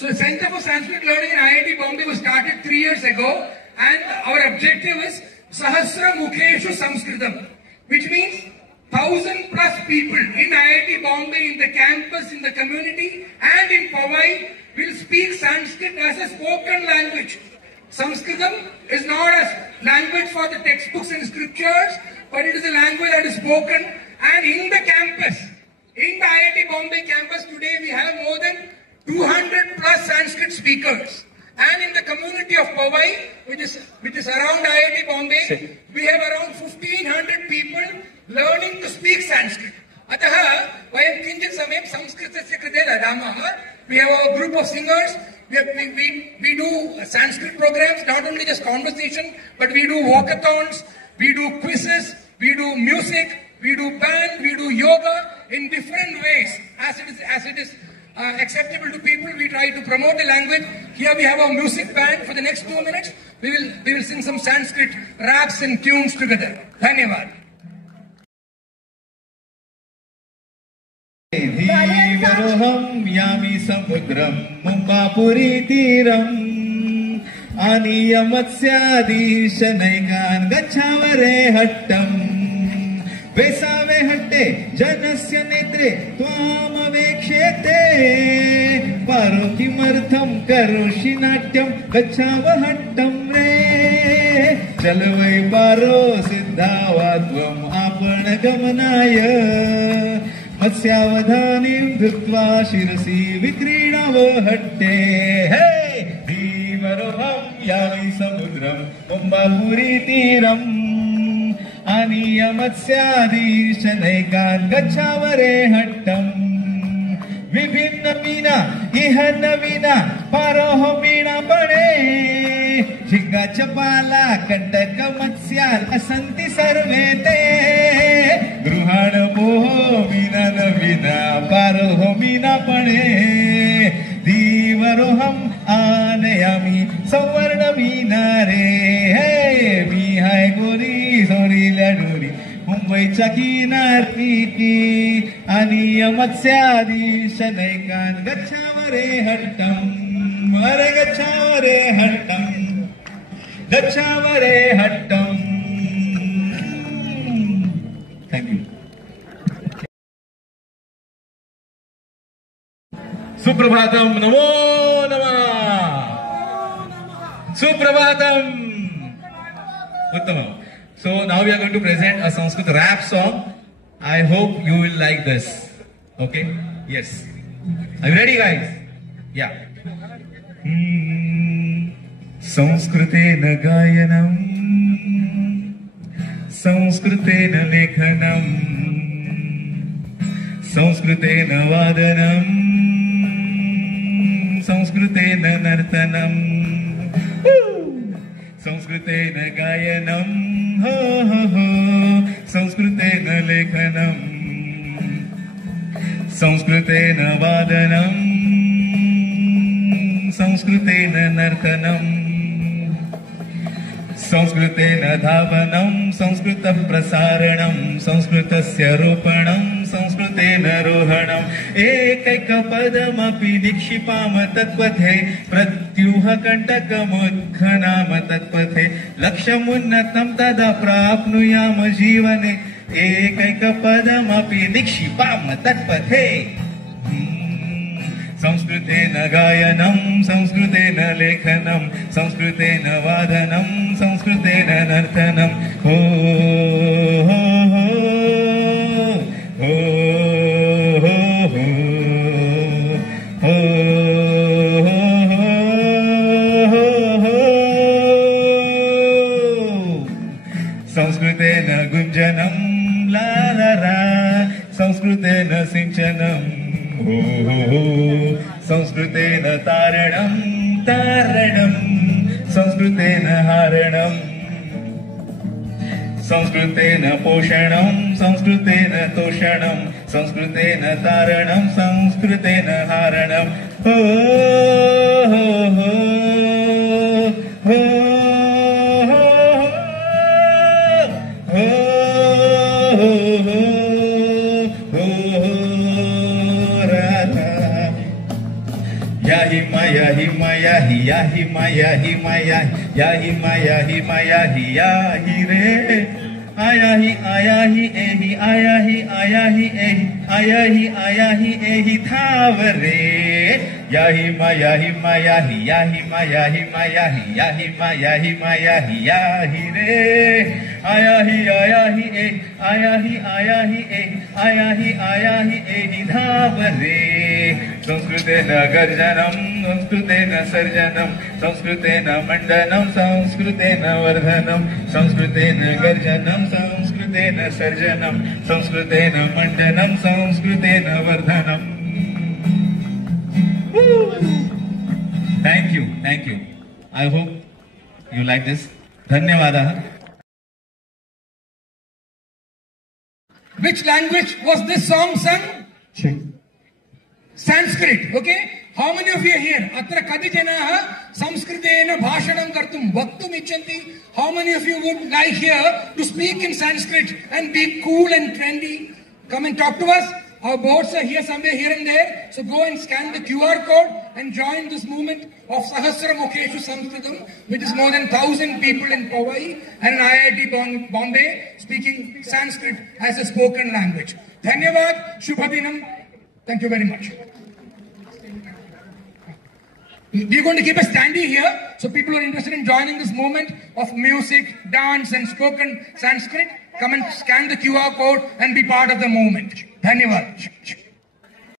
So the Center for Sanskrit Learning in IIT Bombay was started 3 years ago, and our objective is Sahasra Mukheshu Sanskritam, which means 1,000+ people in IIT Bombay, in the campus, in the community, and in Powai will speak Sanskrit as a spoken language. Sanskritam is not a language for the textbooks and scriptures, but it is a language that is spoken. And in the campus, in the IIT Bombay campus today, we have more than 200+ Sanskrit speakers. And in the community of Powai, which is around IIT Bombay, we have around 1,500 people learning to speak Sanskrit. Ataha, vayam kinchit samayam Sanskritasya krite dadamah. We have a group of singers. We do Sanskrit programs, not only just conversation, but we do walkathons, we do quizzes, we do music, we do band, we do yoga in different ways. As it is acceptable to people, we try to promote the language. Here we have a music band. For the next 2 minutes, we will sing some Sanskrit raps and tunes together. Dhanyavad. धीवरोहं यामि समुद्रं मुम्बापुरी तीरम् आनीय मत्स्याधीशनैकान् गच्छावरे हट्टम् वेसावे हट्टे जनस्य नेत्रे त्वामवेक्ष्यते पारो किमर्थं करोषि नाट्यं गच्छाव हट्टं रे चल वै पारो सिद्धावा त्वम् आपण गमनाय मत्स्यावधानीं धृत्वा शिरसि विक्रीडाव हट्टे हे धीवरोहं यामि समुद्रं मुम्बापुरी तीरम् आनीय मत्स्याधीशनैकान् गच्छावरे हट्टम् विभिन्न मीना इह नवीना पारोह मीना पडे झिंगा चपाला कंटक मत्स्याल असन्ति सर्वे ते गृहाण मोह मीना नवीना पारोह मीना पडे धीवरोहं आनयामि सवर्ण मीना रे हे मी हाय गोरी सोरील्या डोरी मुंबईच्या किनारी आनीय मत्स्याधीशनैकान् गच्छावरे हट्टम् अरे गच्छावरे हट्टम् गच्छावरे हट्टम्. Thank you. Suprabhatam namo namah. Suprabhatam. Uttamam. So now we are going to present a Sanskrit rap song. I hope you will like this. Okay? Yes. Are you ready, guys? Yeah. Sanskritena gayanam, Sanskritena lekhanam, Sanskritena vadanam, Sanskritena nartanam, Sanskritena gayanam, ho ho ho, Sanskritena lekhanam, Sanskritena vadanam, Sanskritena nartanam, Sanskritena dhavanam, Sanskrita prasaranam, Sanskritasya ropanam, Sanskritena rohanam, ekaika padamapi nikshipam tatpathe, pratyuha kantakamudghanam tatpathe, lakshamunnatam tada prapnuyam jivane, ekaika padamapi nikshipam tatpathe. Sanskritena gayanam, Sanskritena lekhanam, Sanskritena vadanam, Sanskritena nartanam. Ho ho ho ho ho ho ho ho ho. Sanskritena gunjanam la la la, Sanskritena sinchanam. Oh, Sanskritena taranam, taranam, Sanskritena haranam, Sanskritena poshanam, Sanskritena toshanam, Sanskritena taranam, Sanskritena haranam. Oh, oh, oh, oh, oh, oh, oh, oh. Yeah, hi maya hi maya hi ya hi maya hi maya ya hi maya hi maya hi ya hi re aya hi ehi aya hi ehi aya hi ehi thavare ya hi maya hi ya hi maya hi ya hi maya hi ya hi re aya hi ehi aya hi ehi thavare संस्कृतेन गर्जनं संस्कृतेन सर्जनं संस्कृतेन मण्डनं संस्कृतेन वर्धनं संस्कृतेन गर्जनं संस्कृतेन सर्जनं संस्कृतेन मण्डनं संस्कृतेन वर्धनम् Thank you. I hope you like this. धन्यवादः. Which language was this song sung? Sanskrit, okay? How many of you are here? Atra kadi janaah samskritena bhashanam kartum vaktum ichanti. How many of you would like here to speak in Sanskrit and be cool and trendy? Come and talk to us. Our boards are here somewhere here and there. So go and scan the QR code and join this movement of Sahasra Mukheshu Samskritam, which is more than 1,000 people in Powai and in IIT Bombay speaking Sanskrit as a spoken language. Dhanyavad, Shubhadinam. Thank you very much. We're going to keep a standee here, so people who are interested in joining this movement of music, dance and spoken Sanskrit, come and scan the QR code and be part of the movement. Dhanyavad.